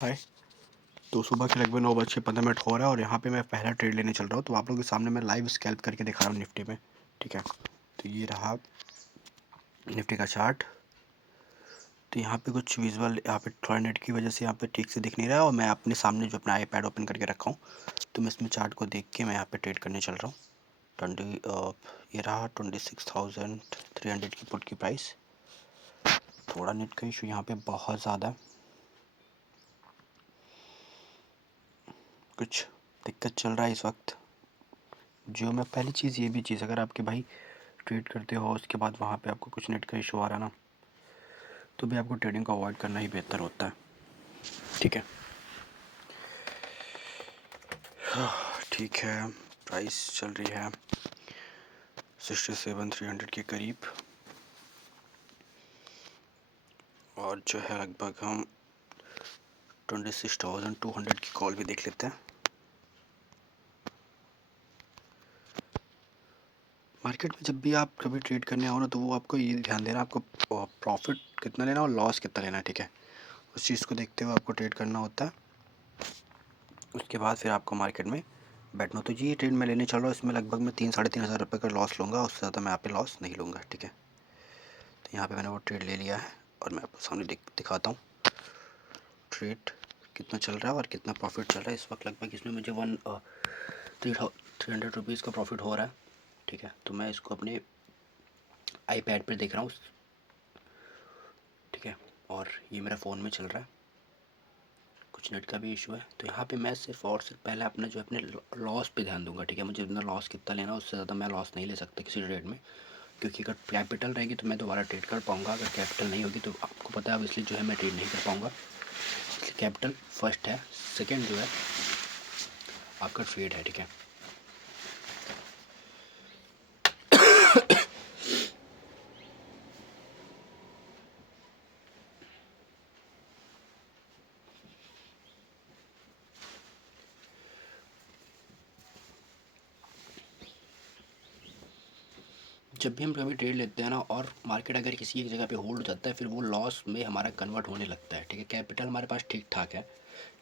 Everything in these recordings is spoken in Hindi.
हाय। तो सुबह के लगभग 9:15 हो रहा है और यहाँ पे मैं पहला ट्रेड लेने चल रहा हूँ। तो आप लोगों के सामने मैं लाइव स्कैल्प करके दिखा रहा हूँ निफ्टी में। ठीक है, तो ये रहा निफ्टी का चार्ट। तो यहाँ पे कुछ विजुअल, यहाँ पे थोड़ा नेट की वजह से यहाँ पे ठीक से दिख नहीं रहा है और मैं अपने सामने जो अपना आईपैड ओपन करके रखा हूँ, तो मैं इसमें चार्ट को देख के मैं यहाँ पे ट्रेड करने चल रहा हूँ। 20 ये रहा 26,300 की पुट की प्राइस। थोड़ा नेट का इशू यहाँ पे बहुत ज़्यादा है, कुछ दिक्कत चल रहा है इस वक्त। जियो में पहली चीज़, ये भी चीज़, अगर आपके भाई ट्रेड करते हो उसके बाद वहाँ पे आपको कुछ नेट का इशू आ रहा ना, तो भी आपको ट्रेडिंग को अवॉइड करना ही बेहतर होता है। ठीक है, ठीक है। प्राइस चल रही है 67,300 के करीब और जो है लगभग हम 26,200 की कॉल भी देख लेते हैं। मार्केट में जब भी आप कभी ट्रेड करने आओ ना, तो वो आपको ये ध्यान देना, आपको प्रॉफिट कितना लेना और लॉस कितना लेना है। ठीक है, उस चीज़ को देखते हुए आपको ट्रेड करना होता है। उसके बाद फिर आपको मार्केट में बैठना। तो ये ट्रेड मैं लेने चल रहा हूँ, इसमें लगभग मैं 3-3.5 हज़ार रुपये का लॉस लूँगा, उससे ज़्यादा मैं यहाँ पे लॉस नहीं लूँगा। ठीक है, तो यहाँ पे मैंने वो ट्रेड ले लिया है और मैं आपको सामने दिखाता हूँ ट्रेड कितना चल रहा है और कितना प्रॉफिट चल रहा है इस वक्त। लगभग इसमें मुझे 300 रुपीज़ का प्रॉफिट हो रहा है। ठीक है, तो मैं इसको अपने आईपैड पर देख रहा हूँ। ठीक है, और ये मेरा फ़ोन में चल रहा है, कुछ नेट का भी इशू है। तो यहाँ पे मैं सिर्फ और सिर्फ पहले अपना जो अपने लॉस पे ध्यान दूंगा। ठीक है, मुझे अपना लॉस कितना लेना, उससे ज़्यादा मैं लॉस नहीं ले सकता किसी ट्रेड में, क्योंकि अगर कैपिटल रहेगी तो मैं दोबारा ट्रेड कर पाऊँगा। अगर कैपिटल नहीं होगी तो आपको पता है, इसलिए जो है मैं ट्रेड नहीं कर पाऊँगा। इसलिए कैपिटल फर्स्ट है, सेकेंड जो है आपका ट्रेड है। ठीक है, जब भी हम कभी ट्रेड लेते हैं ना और मार्केट अगर किसी एक जगह पे होल्ड हो जाता है, फिर वो लॉस में हमारा कन्वर्ट होने लगता है। ठीक है, कैपिटल हमारे पास ठीक ठाक है।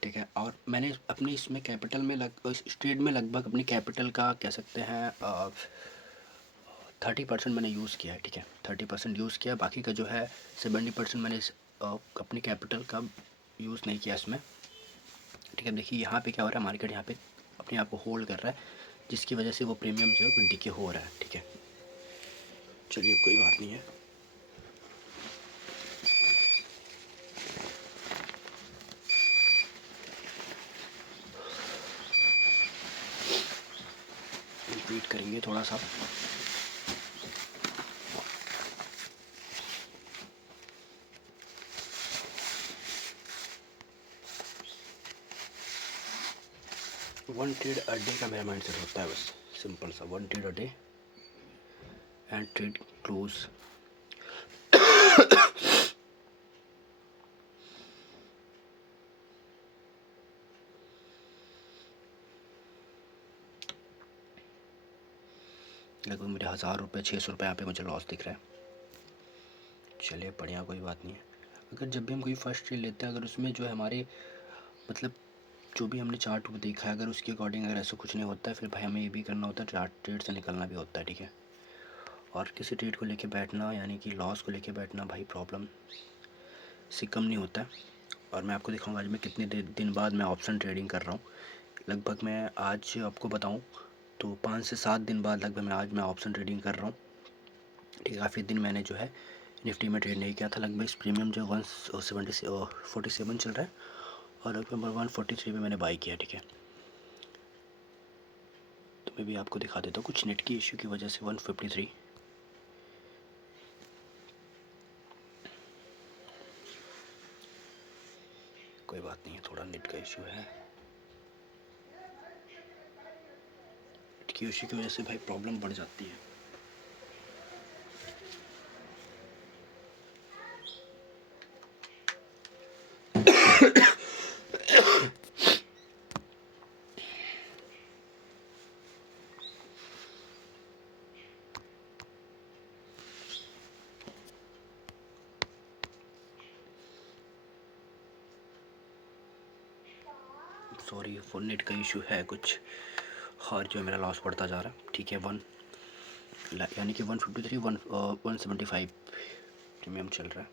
ठीक है, और मैंने अपनी इसमें कैपिटल में इस ट्रेड में लगभग अपनी कैपिटल का कह सकते हैं 30% मैंने यूज़ किया है। ठीक है, 30% यूज़ किया, बाकी का जो है 70% मैंने अपनी कैपिटल का यूज़ नहीं किया इसमें। ठीक है, देखिए यहाँ पे क्या हो रहा है, मार्केट यहाँ पे अपने आप को होल्ड कर रहा है, जिसकी वजह से वो प्रीमियम जो है डिके हो रहा है। ठीक है, चलिए कोई बात नहीं है। वेट करेंगे थोड़ा सा। वन ट्रेड अ डे का मेरा माइंड सेट होता है, बस सिंपल सा, one trade a day and trade close. लगभग मेरे 1,000 रुपये 600 रुपये यहाँ पे मुझे लॉस दिख रहा है। चलिए बढ़िया, कोई बात नहीं है। अगर जब भी हम कोई फर्स्ट ट्रेड लेते हैं, अगर उसमें जो है हमारे मतलब जो भी हमने चार्ट को देखा है, अगर उसके अकॉर्डिंग अगर ऐसा कुछ नहीं होता है, फिर भाई हमें ये भी करना होता है, चार्ट ट्रेड से निकलना भी होता है। ठीक है, और किसी ट्रेड को लेके बैठना, यानी कि लॉस को लेके बैठना, भाई प्रॉब्लम से कम नहीं होता है। और मैं आपको दिखाऊंगा आज मैं कितने दिन बाद मैं ऑप्शन ट्रेडिंग कर रहा हूँ। लगभग मैं आज आपको बताऊँ तो 5 से 7 दिन बाद लगभग मैं ऑप्शन ट्रेडिंग कर रहा हूँ। ठीक है, काफ़ी दिन मैंने जो है निफ्टी में ट्रेड नहीं किया था। लगभग इस प्रीमियम जो 147 चल रहा है और लगभग 143 पे मैंने बाई किया। ठीक है, तो मैं भी आपको दिखा देता हूँ, कुछ नेट की इश्यू की वजह से 153। कोई बात नहीं है, थोड़ा नेट का इशू है। नेट की इशू की वजह से भाई प्रॉब्लम बढ़ जाती है। सॉरी वो नेट का इशू है कुछ, और जो मेरा लॉस बढ़ता जा रहा है। ठीक है, यानी कि 153 175 प्रीमियम चल रहा है।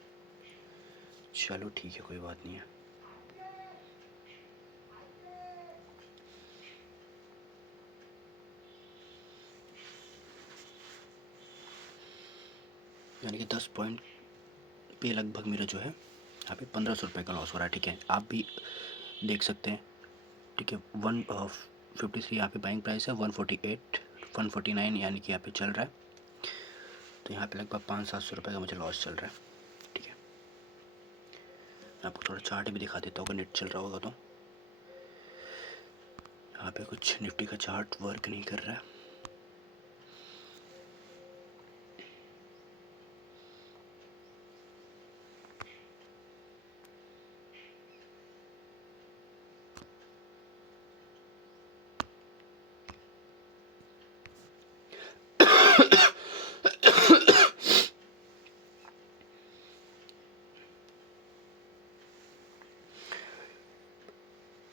चलो ठीक है, कोई बात नहीं है। यानी कि 10 पॉइंट पे लगभग मेरा जो है यहाँ पे 1500 रुपये का लॉस हो रहा है। ठीक है, आप भी देख सकते हैं। ठीक है, 153 यहाँ पे बाइंग प्राइस है, 148 149 यानी कि यहाँ पे चल रहा है। तो यहाँ पे लगभग 500-700 रुपये का मुझे लॉस चल रहा है। ठीक है, मैं आपको थोड़ा चार्ट भी दिखा देता हूँ अगर नेट चल रहा होगा तो। यहाँ पे कुछ निफ्टी का चार्ट वर्क नहीं कर रहा है।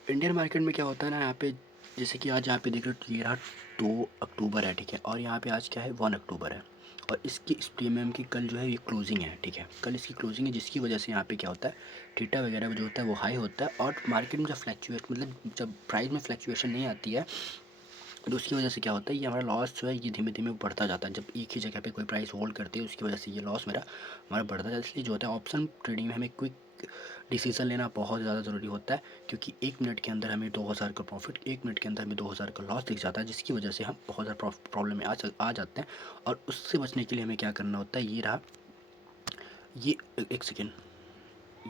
इंडियन मार्केट में क्या होता है ना, यहाँ पे जैसे कि आज यहाँ पे देख रहे हो ये रहा 2 अक्टूबर है। ठीक है, और यहाँ पे आज क्या है 1 अक्टूबर है, और इसकी इस प्रीमियम की कल जो है ये क्लोजिंग है। ठीक है, कल इसकी क्लोजिंग है, जिसकी वजह से यहाँ पे क्या होता है, थीटा वगैरह जो होता है वो हाई होता है, और मार्केट में जब फ्लैक्चुएट मतलब जब प्राइस में फ्लैक्चुएशन नहीं आती है तो उसकी वजह से क्या होता है, ये हमारा लॉस जो है ये धीमे धीमे बढ़ता जाता है। जब एक ही जगह पे कोई प्राइस होल्ड करती है उसकी वजह से ये लॉस हमारा बढ़ता जाता है। इसलिए जो होता है ऑप्शन ट्रेडिंग में हमें क्विक डिसीजन लेना बहुत ज़्यादा ज़रूरी होता है, क्योंकि 1 मिनट के अंदर हमें 2000 का प्रॉफिट, 1 मिनट के अंदर हमें 2000 का लॉस दिख जाता है, जिसकी वजह से हम बहुत ज़्यादा प्रॉब्लम में आ जाते हैं। और उससे बचने के लिए हमें क्या करना होता है, ये रहा ये एक सेकेंड,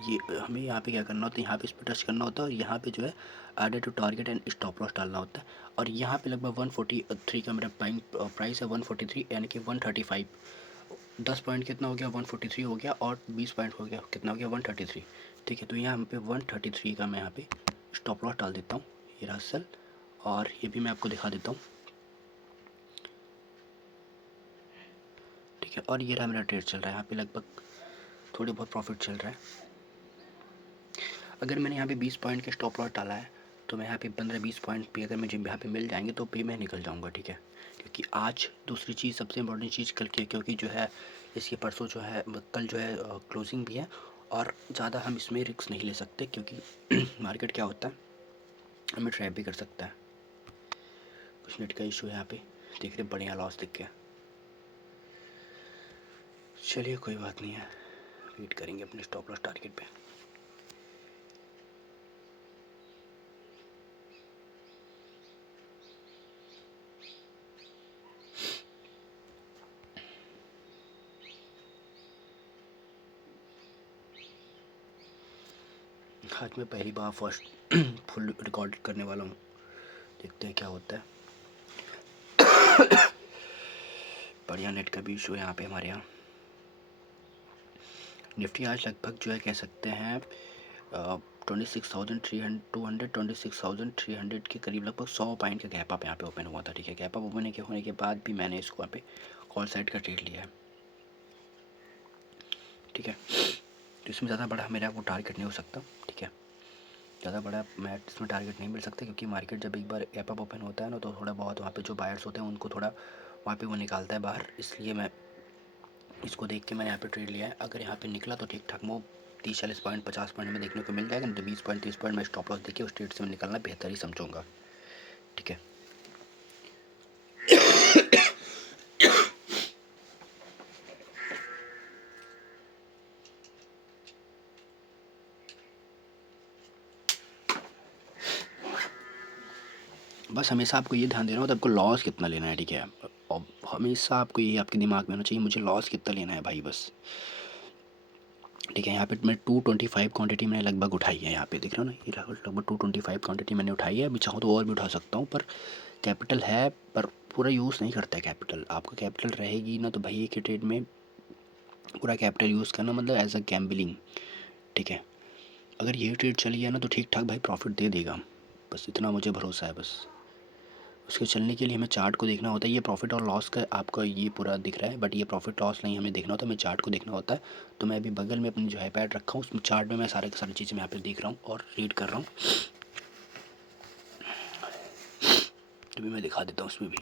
ये हमें यहाँ पे क्या करना होता है, यहाँ पे इस पर टच करना होता है, और यहाँ पे जो है add to target and stop loss डालना होता है। और यहाँ पे लगभग 143 का मेरा प्राइस है, 143 यानी कि 135। 10 पॉइंट कितना हो गया, 143 हो गया, और 20 पॉइंट हो गया, कितना हो गया 133। ठीक है, तो यहाँ पे 133 का मैं यहाँ पे स्टॉप लॉस डाल देता हूँ, ये रहा सेल। और ये भी मैं आपको दिखा देता हूँ। ठीक है, और ये रहा मेरा ट्रेड चल रहा है, यहाँ पे लगभग थोड़ी बहुत प्रॉफिट चल रहा है। अगर मैंने यहाँ पे 20 पॉइंट का स्टॉप लॉस डाला है तो मैं यहाँ पे 15-20 पॉइंट पे अगर मुझे यहाँ पे मिल जाएंगे तो पे मैं निकल जाऊँगा। ठीक है, क्योंकि आज दूसरी चीज़ सबसे इम्पोर्टेंट चीज़ कल की, क्योंकि जो है इसके परसों जो है कल जो है क्लोजिंग भी है, और ज़्यादा हम इसमें रिस्क नहीं ले सकते, क्योंकि मार्केट क्या होता है हमें ट्रैप भी कर सकता है। कुछ नेट का इशू है यहाँ पे, देख रहे बढ़िया लॉस दिख गया। चलिए कोई बात नहीं है, वेट करेंगे अपने स्टॉप लॉस टारगेट पे। आज मैं पहली बार फर्स्ट फुल रिकॉर्ड करने वाला हूँ, देखते हैं क्या होता है। बढ़िया नेट का भी इशू है यहाँ पे हमारे यहाँ। निफ्टी आज लगभग जो है कह सकते हैं 26,300 के करीब लगभग 100 पॉइंट का गैप अप यहाँ पे ओपन हुआ था। ठीक है, गैप अप ओपन के होने के बाद भी मैंने इसको यहाँ पे कॉल साइड का ट्रेड लिया है। ठीक है, तो इसमें ज़्यादा बड़ा मेरा वो टारगेट नहीं हो सकता। ठीक है, ज़्यादा बड़ा मैं इसमें टारगेट नहीं मिल सकता, क्योंकि मार्केट जब एक बार गैप अप ओपन होता है ना तो थोड़ा बहुत वहाँ पे जो बायर्स होते हैं उनको थोड़ा वहाँ पे वो निकालता है बाहर, इसलिए मैं इसको देख के मैंने यहाँ पे ट्रेड लिया है। अगर यहाँ पे निकला तो ठीक ठाक वो 30-40 पॉइंट 50 पॉइंट में देखने को मिल जाएगा, नहीं तो 20 पॉइंट 30 पॉइंट में स्टॉप लॉस देके उस ट्रेड से मैं निकलना बेहतर ही समझूंगा। ठीक है, बस हमेशा आपको ये ध्यान देना होता है आपको लॉस कितना लेना है। ठीक है, और हमेशा आपको ये आपके दिमाग में होना चाहिए मुझे लॉस कितना लेना है भाई, बस। ठीक है, यहाँ पे मैं 225 क्वांटिटी मैंने लगभग उठाई है, यहाँ पे देख रहे हो ना, ये लगभग 225 क्वांटिटी मैंने उठाई है। अभी चाहूँ तो और भी उठा सकता हूँ, पर कैपिटल है, पर पूरा यूज़ नहीं करता है कैपिटल। आपका कैपिटल रहेगी ना तो भाई एक ही ट्रेड में पूरा कैपिटल यूज़ करना मतलब एज अ गैम्बलिंग। ठीक है, अगर ये ट्रेड चल गया ना तो ठीक ठाक भाई प्रॉफिट दे देगा, बस इतना मुझे भरोसा है। बस उसके चलने के लिए हमें चार्ट को देखना होता है। ये प्रॉफिट और लॉस का आपका ये पूरा दिख रहा है, बट ये प्रॉफिट लॉस नहीं हमें देखना होता, हमें चार्ट को देखना होता है। तो मैं अभी बगल में अपनी जो है पैड रखा हूँ, उसमें चार्ट में मैं सारे की सारी चीज़ें यहाँ पे देख रहा हूँ और रीड कर रहा हूँ। अभी मैं दिखा देता हूँ उसमें भी।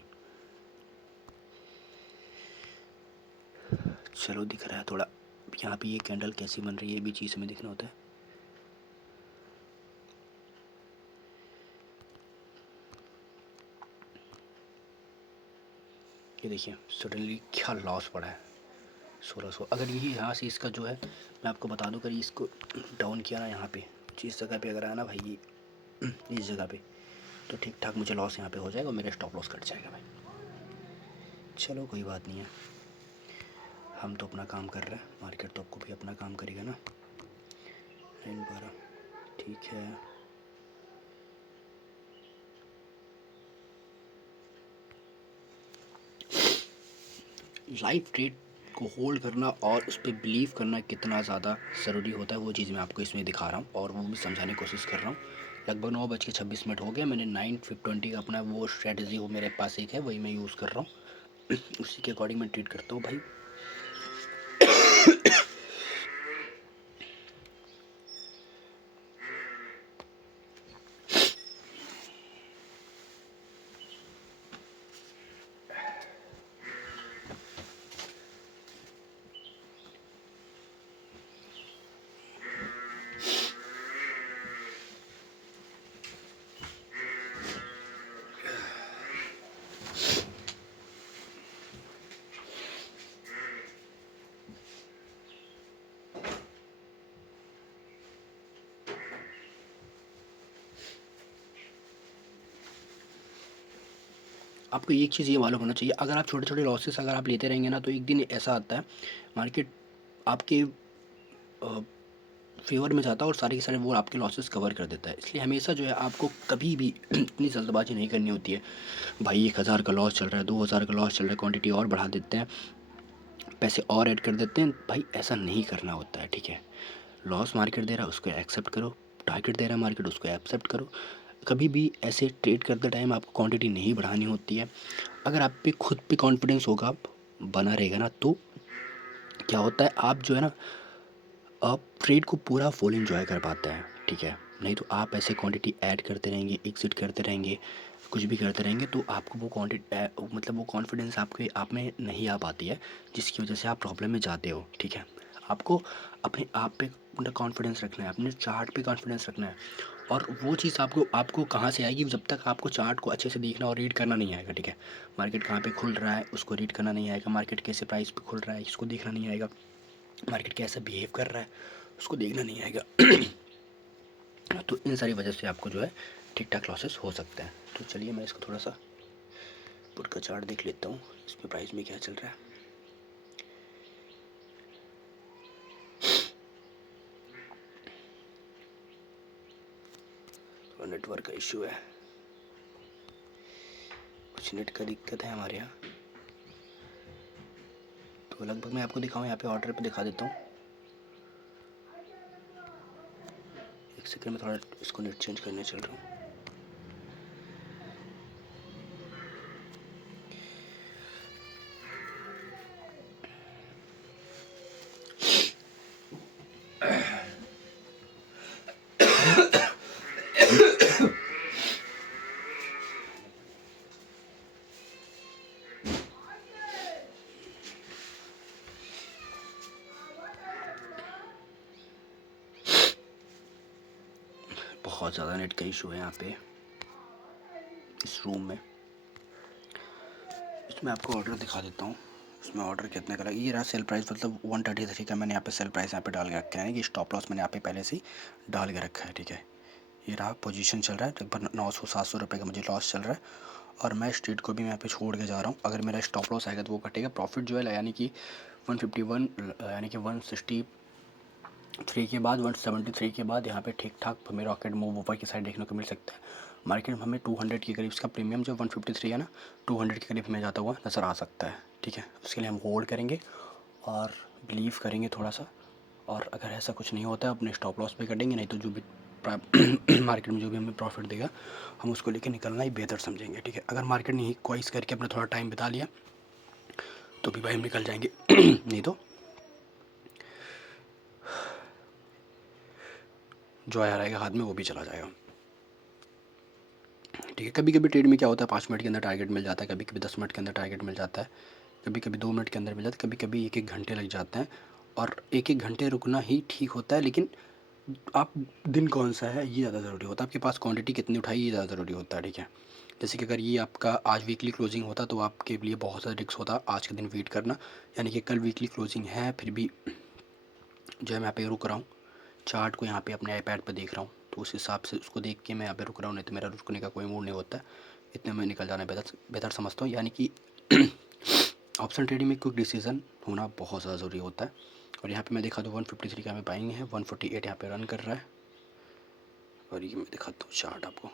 चलो दिख रहा है थोड़ा। यहाँ पे ये कैंडल कैसी बन रही है ये भी चीज़ हमें दिखना होता है। ये देखिए सडनली क्या लॉस पड़ा है 1600। अगर यही यहाँ से इसका जो है मैं आपको बता दूँ, अगर इसको डाउन किया ना यहाँ पे कुछ इस जगह पे अगर आया ना भाई ये इस जगह पे, तो ठीक ठाक मुझे लॉस यहाँ पे हो जाएगा और मेरा स्टॉप लॉस कट जाएगा भाई। चलो कोई बात नहीं है, हम तो अपना काम कर रहे हैं, मार्केट तो आपको भी अपना काम करेगा ना। 9/12 ठीक है। लाइव ट्रेड को होल्ड करना और उस पर बिलीव करना कितना ज़्यादा ज़रूरी होता है वो चीज़ मैं आपको इसमें दिखा रहा हूँ और वो भी समझाने की कोशिश कर रहा हूँ। लगभग 9:26 हो गए। मैंने 9:20 का अपना वो स्ट्रेटजी वो मेरे पास एक है, वही मैं यूज़ कर रहा हूँ। उसी के अकॉर्डिंग मैं ट्रेड करता हूँ भाई। आपको एक चीज़ ये मालूम होना चाहिए, अगर आप छोटे छोटे लॉसेस अगर आप लेते रहेंगे ना, तो एक दिन ऐसा आता है मार्केट आपके फेवर में जाता है और सारे के सारे वो आपके लॉसेस कवर कर देता है। इसलिए हमेशा जो है आपको कभी भी इतनी जल्दबाजी नहीं करनी होती है। भाई 1,000 का लॉस चल रहा है, 2,000 का लॉस चल रहा है, क्वांटिटी और बढ़ा देते हैं, पैसे और ऐड कर देते हैं। भाई ऐसा नहीं करना होता है, ठीक है। लॉस मार्केट दे रहा है उसको एक्सेप्ट करो, टारगेट दे रहा है मार्केट उसको एक्सेप्ट करो। कभी भी ऐसे ट्रेड करते टाइम आपको क्वांटिटी नहीं बढ़ानी होती है। अगर आप पे खुद पे कॉन्फिडेंस होगा, बना रहेगा ना, तो क्या होता है आप जो है ना आप ट्रेड को पूरा फुल एंजॉय कर पाते हैं, ठीक है। नहीं तो आप ऐसे क्वांटिटी ऐड करते रहेंगे, एग्जिट करते रहेंगे, कुछ भी करते रहेंगे, तो आपको वो क्वांटिटी मतलब वो कॉन्फिडेंस आपके आप में नहीं आ पाती है, जिसकी वजह से आप प्रॉब्लम में जाते हो, ठीक है। आपको अपने आप पे अपना कॉन्फिडेंस रखना है, अपने चार्ट पे कॉन्फिडेंस रखना है। और वो चीज़ आपको आपको कहाँ से आएगी, जब तक आपको चार्ट को अच्छे से देखना और रीड करना नहीं आएगा, ठीक है। मार्केट कहाँ पे खुल रहा है उसको रीड करना नहीं आएगा, मार्केट कैसे प्राइस पे खुल रहा है इसको देखना नहीं आएगा, मार्केट कैसा बिहेव कर रहा है उसको देखना नहीं आएगा। तो इन सारी वजह से आपको जो है ठीक ठाक लॉसेस हो सकते हैं। तो चलिए मैं इसको थोड़ा सा पुट का चार्ट देख लेता हूँ, इसमें प्राइस में क्या चल रहा है। तो नेटवर्क का इशू है, कुछ नेट का दिक्कत है हमारे यहाँ। तो लगभग मैं आपको दिखाऊँ, यहाँ पे ऑर्डर पे दिखा देता हूँ। एक सेकंड में थोड़ा इसको नेट चेंज करने चल रहा हूँ। बहुत ज़्यादा नेट का इशू है यहाँ पे इस रूम में। इसमें आपको ऑर्डर दिखा देता हूँ, इसमें ऑर्डर कितने का लगा। ये रहा सेल प्राइस, मतलब 133 का मैंने यहाँ पे सेल प्राइस यहाँ पे डाल के रखा है। ये स्टॉप लॉस मैंने यहाँ पे पहले से ही डाल के रखा है, ठीक है। ये रहा पोजीशन चल रहा है, लगभग 900-700 रुपये का मुझे लॉस चल रहा है और मैं इस ट्रेड को भी मैं यहाँ पे छोड़ के जा रहा हूँ। अगर मेरा स्टॉप लॉस आएगा तो वो कटेगा। प्रॉफिट जो है यानी कि 151 यानी कि 163 के बाद 173 के बाद यहाँ पे ठीक ठाक हमें रॉकेट मूव ऊपर की साइड देखने को मिल सकता है। मार्केट में हमें 200 के करीब इसका प्रीमियम जो 153 है ना 200 के करीब हमें जाता हुआ नज़र आ सकता है, ठीक है। उसके लिए हम होल्ड करेंगे और बिलीव करेंगे थोड़ा सा। और अगर ऐसा कुछ नहीं होता है अपने स्टॉप लॉस पे कटेंगे, नहीं तो जो भी मार्केट में जो भी हमें प्रॉफिट देगा हम उसको लेके निकलना ही बेहतर समझेंगे, ठीक है। अगर मार्केट ने क्वाइस करके अपना थोड़ा टाइम बिता लिया तो भी भाई हम निकल जाएंगे। नहीं तो जो आ रहेगा हाथ में वो भी चला जाएगा। ठीक है। कभी कभी ट्रेड में क्या होता है, 5 मिनट के अंदर टारगेट मिल जाता है, कभी कभी 10 मिनट के अंदर टारगेट मिल जाता है, कभी कभी 2 मिनट के अंदर मिल जाता है, कभी कभी 1-1 घंटे लग जाते हैं। और 1-1 घंटे रुकना ही ठीक होता है, लेकिन आप दिन कौन सा है ये ज़्यादा ज़रूरी होता है, आपके पास क्वांटिटी कितनी उठाई ये ज़्यादा ज़रूरी होता है। ठीक है। जैसे कि अगर ये आपका आज वीकली क्लोजिंग होता तो आपके लिए बहुत ज़्यादा रिस्क होता आज के दिन वेट करना, यानी कि कल वीकली क्लोजिंग है फिर भी जो है मैं यहाँ पे रुक रहा हूँ, चार्ट को यहाँ पे अपने आईपैड पे देख रहा हूँ, तो उस हिसाब से उसको देख के मैं यहाँ पे रुक रहा हूँ, नहीं तो मेरा रुकने का कोई मूड नहीं होता है, इतने में निकल जाना बेहतर बेहतर समझता हूँ। यानी कि ऑप्शन ट्रेडिंग में क्विक डिसीजन होना बहुत ज़्यादा ज़रूरी होता है। और यहाँ पे मैं देखा तो 153 का हमें बाइंग है, 148 यहाँ पे रन कर रहा है। और ये मैं दिखाता हूँ चार्ट आपको,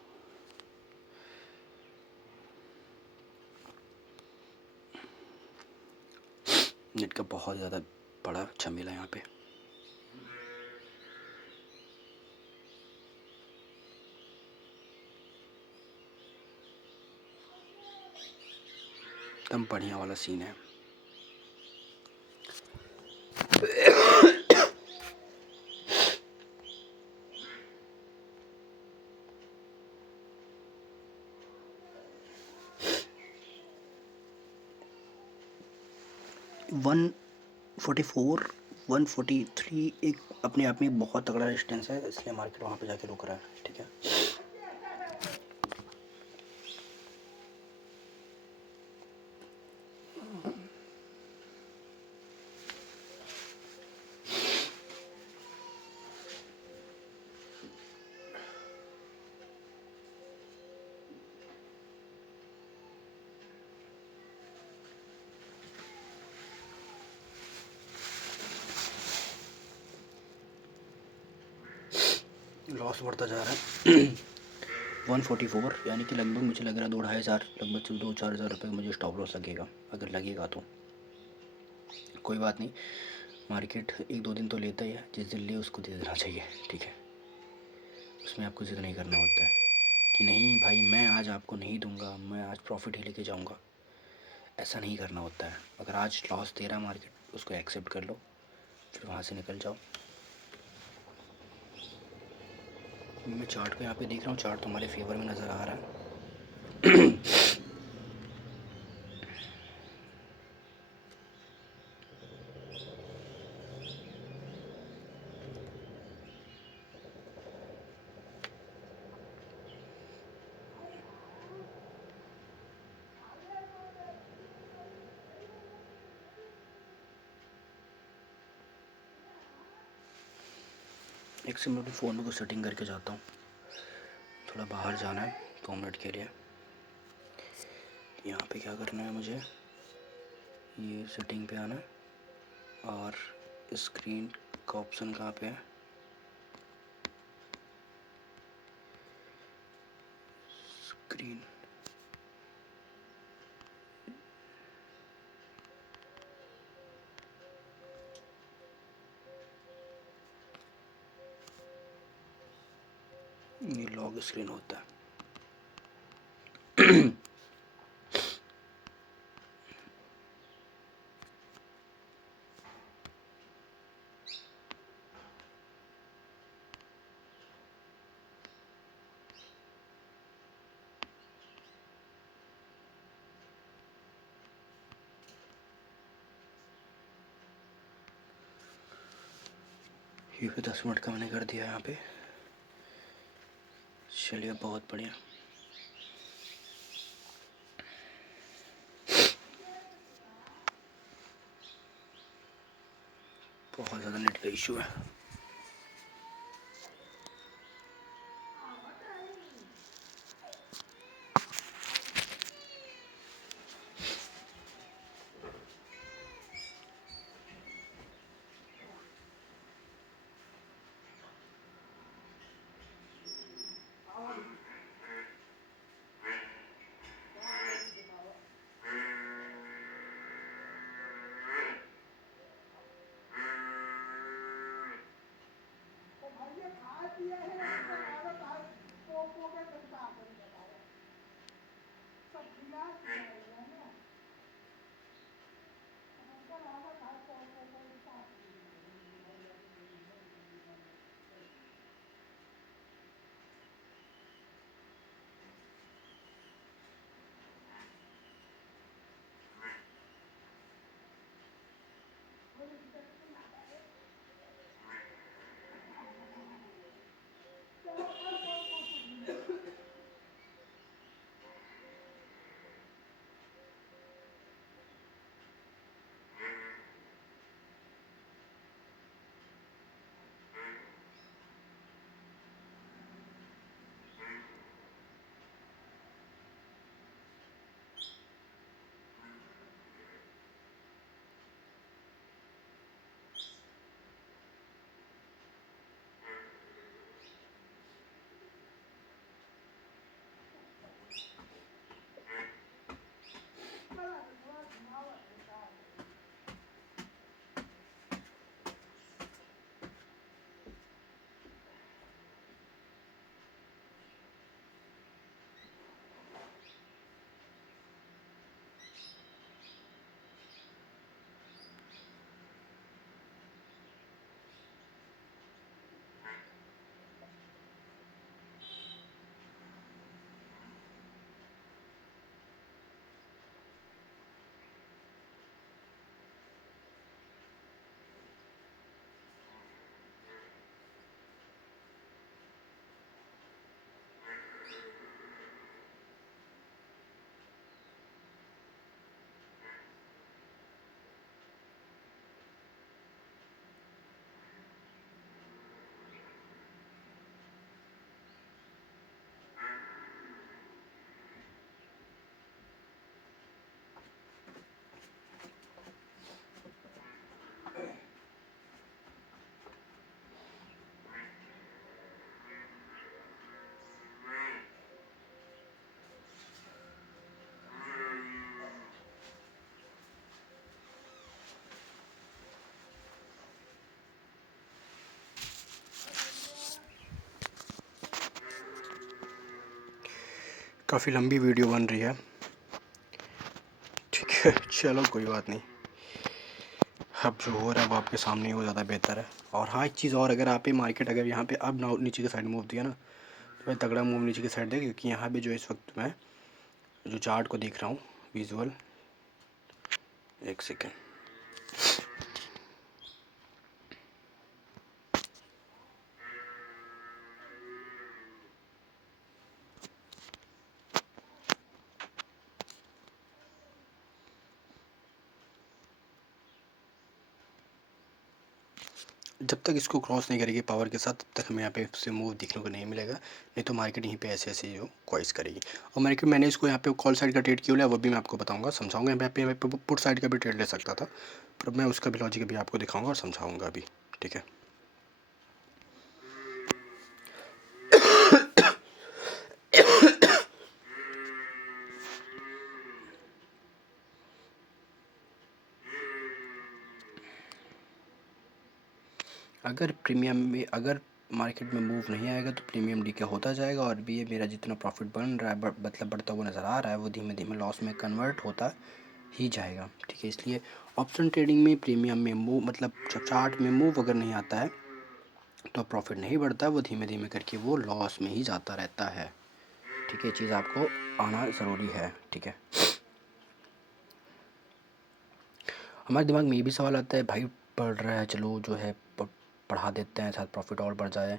नेट का बहुत ज़्यादा बड़ा अच्छा मिला यहाँ पे। एकदम बढ़िया वाला सीन है। वन 44 143 एक अपने आप में बहुत तगड़ा डिस्टेंस है, इसलिए मार्केट वहाँ पे जाके रुक रहा है। ठीक है। लॉस बढ़ता जा रहा है 144, यानी कि लगभग मुझे लग रहा है 2-2.5 हज़ार, लगभग 2-4 हज़ार रुपये का मुझे स्टॉप लॉस लगेगा, अगर लगेगा तो कोई बात नहीं, मार्केट 1-2 दिन तो लेता ही है, जिस दिन ले उसको दे देना चाहिए। ठीक है। उसमें आपको ज़िद नहीं करना होता है कि नहीं भाई मैं आज आपको नहीं दूंगा, मैं आज प्रॉफिट ही लेके जाऊंगा, ऐसा नहीं करना होता है। अगर आज लॉस दे रहा मार्केट उसको एक्सेप्ट कर लो, फिर वहाँ से निकल जाओ। मैं चार्ट को यहाँ पे देख रहा हूँ, चार्ट तो हमारे फेवर में नज़र आ रहा है। एक से मैं फ़ोन में कुछ सेटिंग करके जाता हूँ, थोड़ा बाहर जाना है 2 मिनट के लिए। यहाँ पे क्या करना है मुझे, ये सेटिंग पे आना है और स्क्रीन का ऑप्शन कहाँ पे है, स्क्रीन, ये लॉग स्क्रीन होता है। ये भी 10 मिनट का मैंने कर दिया यहाँ पे। चलिए बहुत बढ़िया। बहुत ज़्यादा नेट का इशू है। काफ़ी लंबी वीडियो बन रही है, ठीक है, चलो कोई बात नहीं। अब जो हो रहा है वो आपके सामने ही हो, ज़्यादा बेहतर है। और हाँ, एक चीज़ और, अगर आप ये मार्केट अगर यहाँ पे अब ना नीचे की साइड मूव दिया ना, तो मैं तगड़ा मूव नीचे की साइड दे, क्योंकि यहाँ पे जो इस वक्त मैं जो चार्ट को देख रहा हूँ विजुअल, एक सेकेंड, जब तक इसको क्रॉस नहीं करेगी पावर के साथ, तब तक हमें यहाँ पे से मूव देखने को नहीं मिलेगा, नहीं तो मार्केट यहीं पे ऐसे ऐसे जो क्वाइस करेगी। और मार्केट मैंने इसको यहाँ पे कॉल साइड का ट्रेड क्यों लिया वो भी मैं आपको बताऊंगा, समझाऊंगा। यहाँ पे पुट साइड का भी ट्रेड ले सकता था, पर मैं उसका भी लॉजिक भी आपको दिखाऊंगा और समझाऊंगा अभी, ठीक है। अगर प्रीमियम में, अगर मार्केट में मूव नहीं आएगा तो प्रीमियम डीके होता जाएगा, और भी ये मेरा जितना प्रॉफिट बन रहा है मतलब बढ़ता हुआ नज़र आ रहा है, वो धीमे धीमे लॉस में कन्वर्ट होता ही जाएगा, ठीक है। इसलिए ऑप्शन ट्रेडिंग में प्रीमियम में मूव, मतलब जब चार्ट में मूव अगर नहीं आता है तो प्रॉफिट नहीं बढ़ता, वो धीमे धीमे करके वो लॉस में ही जाता रहता है, ठीक है। ये चीज़ आपको आना ज़रूरी है, ठीक है। हमारे दिमाग में ये भी सवाल आता है, भाई पढ़ रहा है, चलो जो है पढ़ा देते हैं, शायद प्रॉफिट और बढ़ जाए,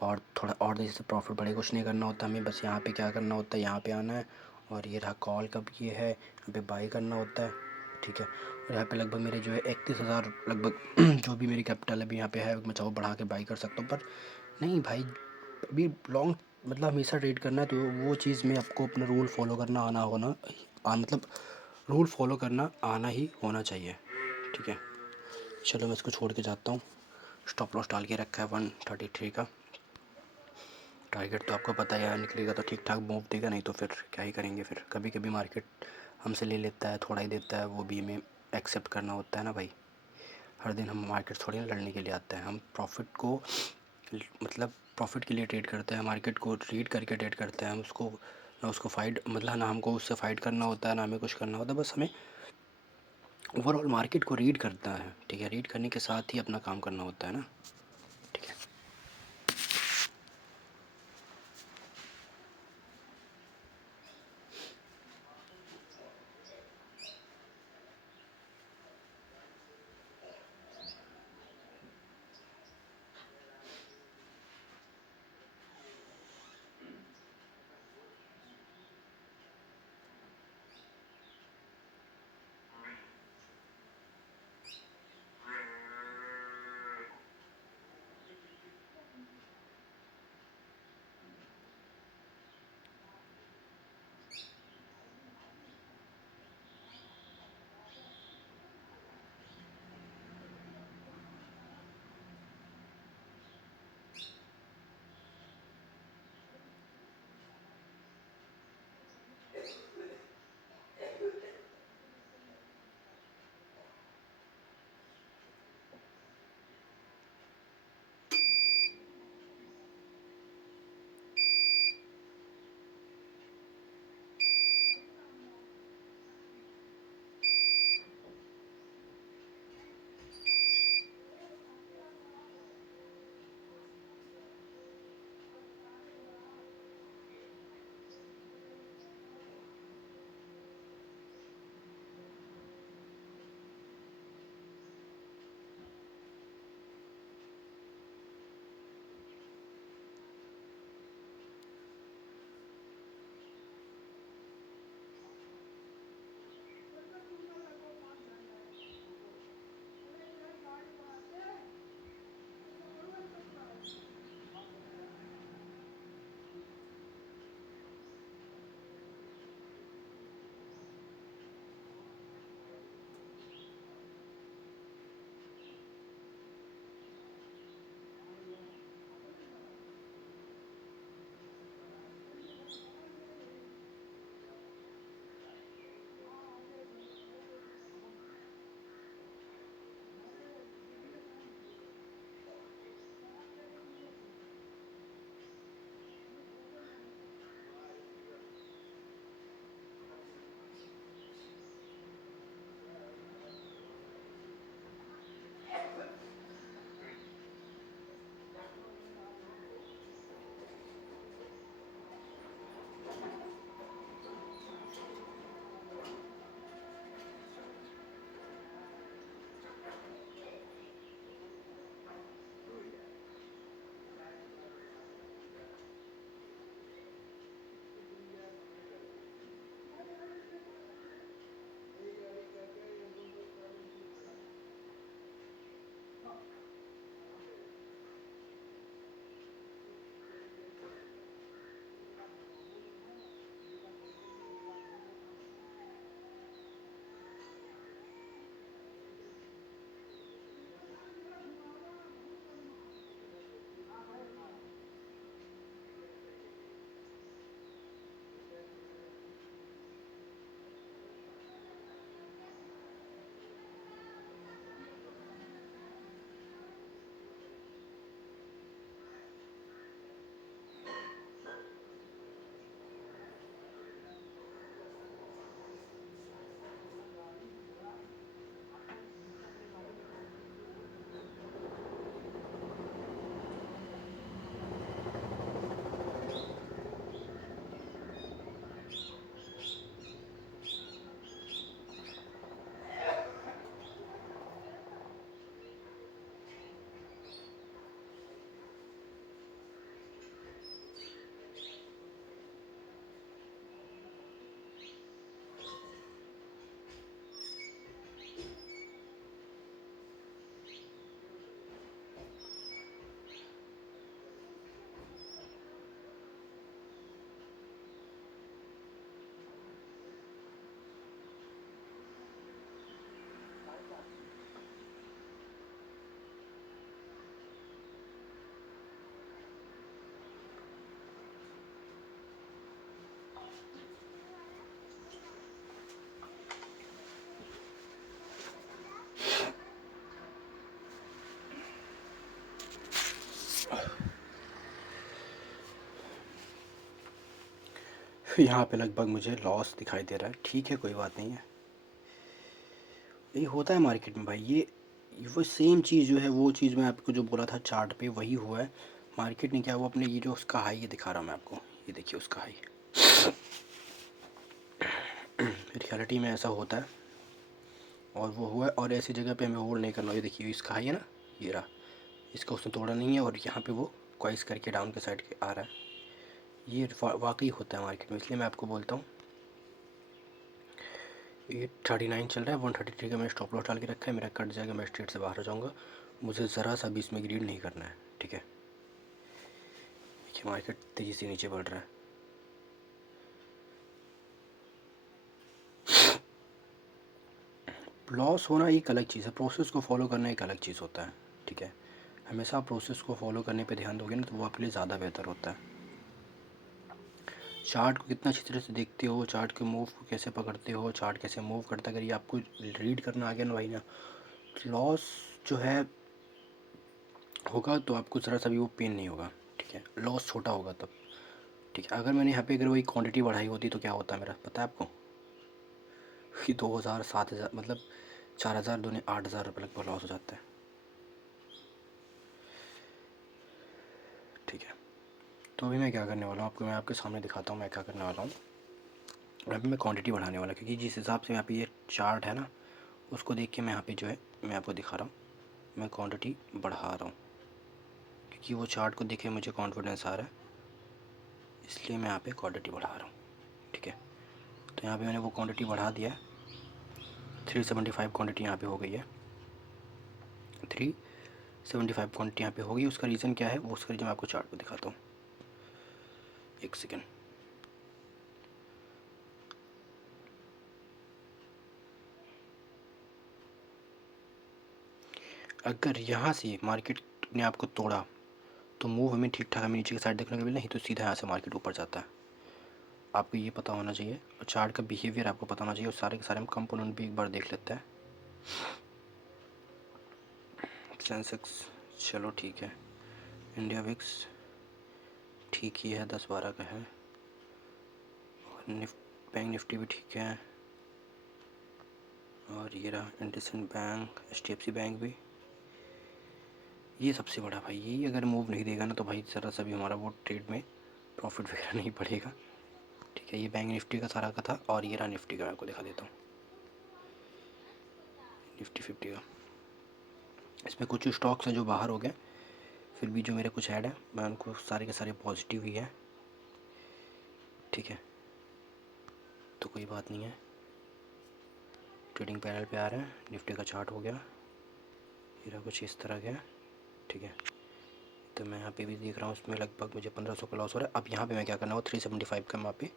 और थोड़ा और देर से प्रॉफिट बढ़े। कुछ नहीं करना होता हमें, बस यहाँ पे क्या करना होता है, यहाँ पे आना है, और ये रहा कॉल कब ये है, यहाँ पे बाई करना होता है, ठीक है। और यहाँ पे लगभग मेरे जो है 31,000 लगभग जो भी मेरी कैपिटल अभी यहाँ पे है, मैं चाहूँ बढ़ा के बाई कर सकता हूँ, पर नहीं भाई, अभी लॉन्ग मतलब हमेशा ट्रेड करना है, तो वो चीज़ में आपको अपना रूल फॉलो करना आना होना मतलब रूल फॉलो करना आना ही होना चाहिए, ठीक है। चलो मैं इसको छोड़ के जाता हूँ। स्टॉप लॉस डाल के रखा है 133 का। टारगेट तो आपको पता है, निकलेगा तो ठीक ठाक मूव देगा, नहीं तो फिर क्या ही करेंगे। फिर कभी कभी मार्केट हमसे ले लेता है, थोड़ा ही देता है, वो भी हमें एक्सेप्ट करना होता है ना भाई। हर दिन हम मार्केट थोड़ी ना लड़ने के लिए आते हैं, हम प्रॉफिट को मतलब प्रॉफिट के लिए ट्रेड करते हैं, मार्केट को रीड करके ट्रेड करते हैं। हम उसको ना उसको फाइट मतलब ना हमको उससे फाइट करना होता है, ना हमें कुछ करना होता है, बस हमें ओवरऑल मार्केट को रीड करना है, ठीक है। रीड करने के साथ ही अपना काम करना होता है ना, ठीक है। यहाँ पे लगभग मुझे लॉस दिखाई दे रहा है। ठीक है, कोई बात नहीं है, यही होता है मार्केट में भाई। ये वो सेम चीज़ जो है, वो चीज़ मैं आपको जो बोला था चार्ट पे, वही हुआ है। मार्केट ने क्या, वो अपने ये जो उसका हाई ये दिखा रहा हूँ मैं आपको, ये देखिए उसका हाई। रियलिटी में ऐसा होता है और वो हुआ है, और ऐसी जगह पे हमें होल्ड नहीं करना। ये देखिए इसका हाई है ना, ये रहा, इसका उसने तोड़ा नहीं है, और यहाँ पे वो क्वाइस करके डाउन के साइड के आ रहा है। ये वाकई होता है मार्केट में, इसलिए मैं आपको बोलता हूँ। ये 39 चल रहा है, 133 का मैंने स्टॉप लॉस डाल के रखा है। मेरा कट जाएगा, मैं स्ट्रेट से बाहर हो जाऊँगा। मुझे ज़रा सा भी इसमें ग्रीड नहीं करना है, ठीक है। देखिए मार्केट तेज़ी से नीचे बढ़ रहा है। लॉस होना एक अलग चीज़ है, प्रोसेस को फॉलो करना एक अलग चीज़ होता है, ठीक है। हमेशा प्रोसेस को फॉलो करने पे ध्यान दोगे ना, तो वो आपके लिए ज़्यादा बेहतर होता है। चार्ट को कितना अच्छी तरह से देखते हो, चार्ट के मूव को कैसे पकड़ते हो, चार्ट कैसे मूव करता है, अगर ये आपको रीड करना आ गया ना भाई ना, लॉस जो है होगा तो आपको ज़रा सा भी वो पेन नहीं होगा, ठीक है। लॉस छोटा होगा तब, ठीक है। अगर मैंने यहाँ पे अगर वही क्वांटिटी बढ़ाई होती तो क्या होता मेरा, पता है आपको, कि 2000 7000 मतलब 4000 दूनी 8000 रुपये लगभग लॉस हो जाता है, ठीक है। तो अभी मैं क्या करने वाला हूँ आपको, मैं आपके सामने दिखाता हूँ मैं क्या करने वाला हूँ। अभी मैं क्वांटिटी बढ़ाने वाला, क्योंकि जिस हिसाब से यहाँ पे ये चार्ट है ना, उसको देख के मैं यहाँ पे जो है मैं आपको दिखा रहा हूँ, मैं क्वांटिटी बढ़ा रहा हूँ, क्योंकि वो चार्ट को देखे मुझे कॉन्फिडेंस आ रहा है, इसलिए मैं यहाँ पे क्वांटिटी बढ़ा रहा हूँ, ठीक है। तो यहाँ पे मैंने वो क्वांटिटी बढ़ा दिया है, 375 क्वांटिटी यहाँ पे हो गई है, 375 क्वांटिटी यहाँ पे होगी। उसका रीज़न क्या है, वो उसका रीज़न मैं आपको चार्ट पे दिखाता हूँ, एक सेकेंड। अगर यहाँ से मार्केट ने आपको तोड़ा तो मूव हमें ठीक ठाक हमें नीचे की साइड देखने को मिले, नहीं तो सीधा यहाँ से मार्केट ऊपर जाता है। आपको ये पता होना चाहिए, और चार्ट का बिहेवियर आपको पता होना चाहिए, और सारे के सारे हम कंपोनेंट भी एक बार देख लेते हैं। सेंसेक्स चलो ठीक है, इंडिया विक्स ठीक ही है, 10-12 का है, और बैंक निफ्टी भी ठीक है, और ये रहा इंडसइंड बैंक, HDFC बैंक भी। ये सबसे बड़ा भाई, यही अगर मूव नहीं देगा ना तो भाई ज़रा सा भी हमारा वो ट्रेड में प्रॉफिट वगैरह नहीं पड़ेगा, ठीक है। ये बैंक निफ्टी का सारा का था, और ये रहा निफ्टी का, मैं आपको दिखा देता हूँ निफ्टी 50 का। इसमें कुछ स्टॉक्स हैं जो बाहर हो गए, फिर भी जो मेरे कुछ ऐड है मैं उनको सारे के सारे पॉजिटिव ही है, ठीक है। तो कोई बात नहीं है, ट्रेडिंग पैनल पे आ रहे हैं, निफ्टी का चार्ट हो गया, ये रहा कुछ इस तरह का, ठीक है। तो मैं यहाँ पे भी देख रहा हूँ, उसमें लगभग मुझे 1500 का लॉस हो रहा है। अब यहाँ पे मैं क्या करना हो, 375 का, वहाँ पे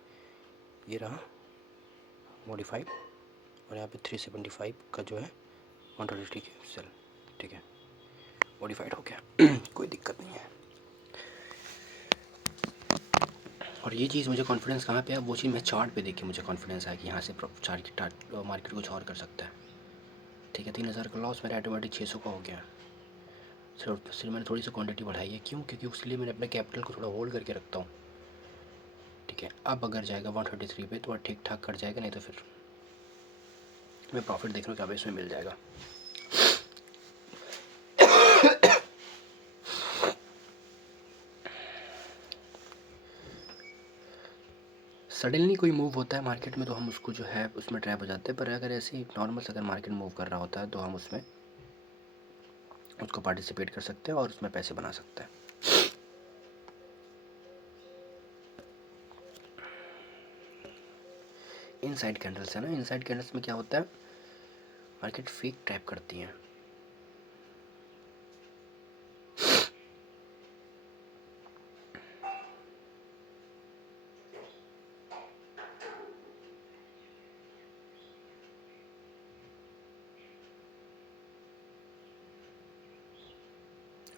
ये रहा मॉडिफाइड, और यहाँ पे 375 का जो है 130 ठीक है सेल, ठीक है, मॉडिफाइड हो गया। कोई दिक्कत नहीं है। और ये चीज़ मुझे कॉन्फिडेंस कहाँ पे है, वो चीज़ मैं चार्ट पे देख के मुझे कॉन्फिडेंस है कि यहाँ से चार्ट की मार्केट कुछ और कर सकता है, ठीक है। 3000 का लॉस मेरा ऑटोमेटिक 600 का हो गया। सिर्फ मैंने थोड़ी सी क्वांटिटी बढ़ाई है, क्यों, क्योंकि उसके लिए मैंने अपने कैपिटल को थोड़ा होल्ड करके रखता हूँ, ठीक है। अब अगर जाएगा 133 पे तो ठीक ठाक कर जाएगा, नहीं तो फिर मैं प्रॉफिट देख रहा हूँ कि अब इसमें मिल जाएगा। सडनली कोई मूव होता है मार्केट में तो हम उसको जो है उसमें ट्रैप हो जाते हैं, पर अगर ऐसे ही नॉर्मल अगर मार्केट मूव कर रहा होता है तो हम उसमें उसको पार्टिसिपेट कर सकते हैं और उसमें पैसे बना सकते हैं। इनसाइड कैंडल्स है ना, इनसाइड कैंडल्स में क्या होता है, मार्केट फेक ट्रैप करती है।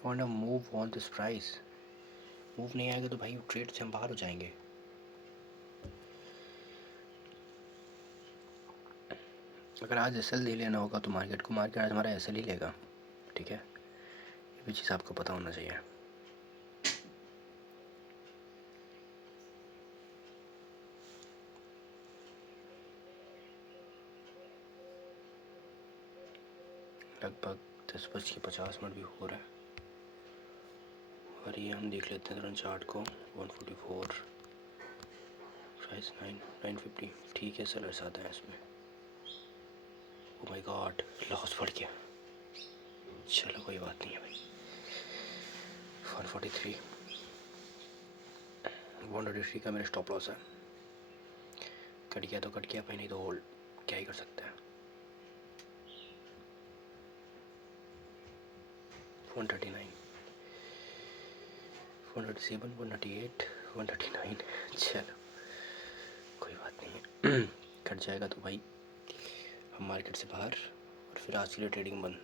Want to move on this price, move नहीं आएगा तो भाई ट्रेड से हम बाहर हो जाएंगे। अगर आज एसएल दे लेना होगा तो मार्केट को, मार्केट आज हमारा एसएल ही लेगा, ठीक है। ये भी चीज़ आपको पता होना चाहिए। लगभग 10:50 भी हो रहा है। और ये हम देख लेते हैं तुरंत चार्ट को। 144 प्राइस 950 ठीक है सेलर्स आता है इसमें। ओ माय गॉड लॉस बढ़ गया, चलो कोई बात नहीं है भाई। 143 133 का मेरा स्टॉप लॉस है। कट गया तो कट गया भाई, नहीं तो होल्ड, क्या ही कर सकते हैं। 139 137 138 139 चलो कोई बात नहीं है। कट जाएगा तो भाई हम मार्केट से बाहर, और फिर आज के लिए ट्रेडिंग बंद।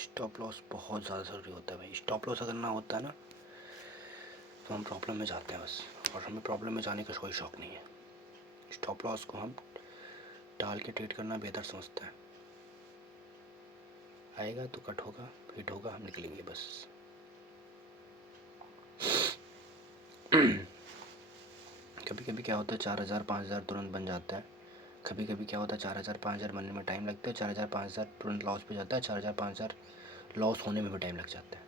स्टॉप लॉस बहुत ज़्यादा ज़रूरी होता है भाई। स्टॉप लॉस अगर ना होता है ना तो हम प्रॉब्लम में जाते हैं बस, और हमें प्रॉब्लम में जाने का कोई शौक़ नहीं है। स्टॉप लॉस को हम टाल के ट्रेड करना बेहतर समझते हैं। आएगा तो कट होगा, हिट होगा, हम निकलेंगे बस। कभी कभी क्या होता है 4000 5000 तुरंत बन जाता है। कभी कभी क्या होता है 4000 5000 बनने में टाइम लगता है, 4000 5000 तुरंत लॉस पे जाता है, 4000 5000 लॉस होने में भी टाइम लग जाता है।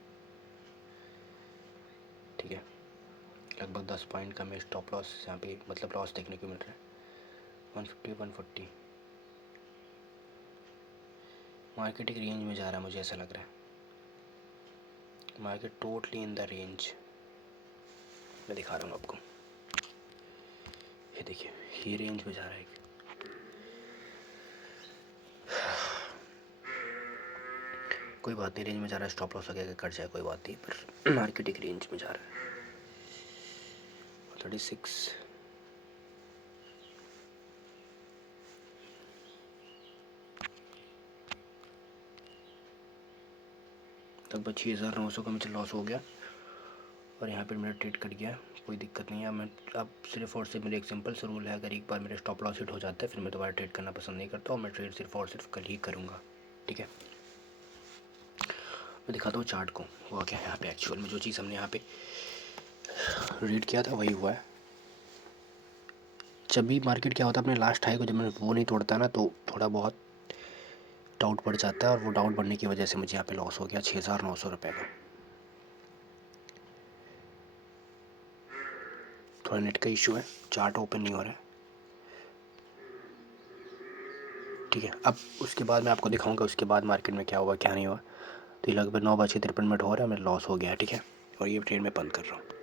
ठीक है, लगभग 10 पॉइंट का मैं स्टॉप लॉस यहाँ पे मतलब लॉस देखने को मिल रहा है। 150 140 मार्केट एक रेंज में जा रहा है, मुझे ऐसा लग रहा है। Market totally in the range. मैं दिखा रहा हूँ आपको, ये देखिए ये रेंज में जा रहा है। कोई बात नहीं, रेंज में जा रहा है, स्टॉप लॉस आगे कट जाए कोई बात नहीं, पर मार्केट एक रेंज में जा रहा है। 36 लगभग 6900 का मुझे लॉस हो गया, और यहाँ पर मेरा ट्रेड कट गया। कोई दिक्कत नहीं है। मैं अब सिर्फ और सिर्फ मेरा एक सिंपल सा रूल है, अगर एक बार मेरा स्टॉप लॉस हिट हो जाता है फिर मैं दोबारा ट्रेड करना पसंद नहीं करता, और मैं ट्रेड सिर्फ और सिर्फ कल ही करूँगा। ठीक है, मैं दिखाता हूँ चार्ट को हुआ क्या है यहाँ पे। एक्चुअल में जो चीज़ हमने यहाँ पे रीड किया था वही हुआ है। जब भी मार्केट क्या होता है अपने लास्ट हाई को जब मैं वो नहीं तोड़ता ना तो थोड़ा बहुत डाउट बढ़ जाता है, और वो डाउट बढ़ने की वजह से मुझे यहाँ पे लॉस हो गया 6900 रुपये का। थोड़ा नेट का इशू है, चार्ट ओपन नहीं हो रहा है। ठीक है, अब उसके बाद मैं आपको दिखाऊंगा उसके बाद मार्केट में क्या हुआ क्या नहीं हुआ। तो ये लगभग 9:53 हो रहा है, मेरा लॉस हो गया है। ठीक है, और ये ट्रेड में बंद कर रहा हूँ।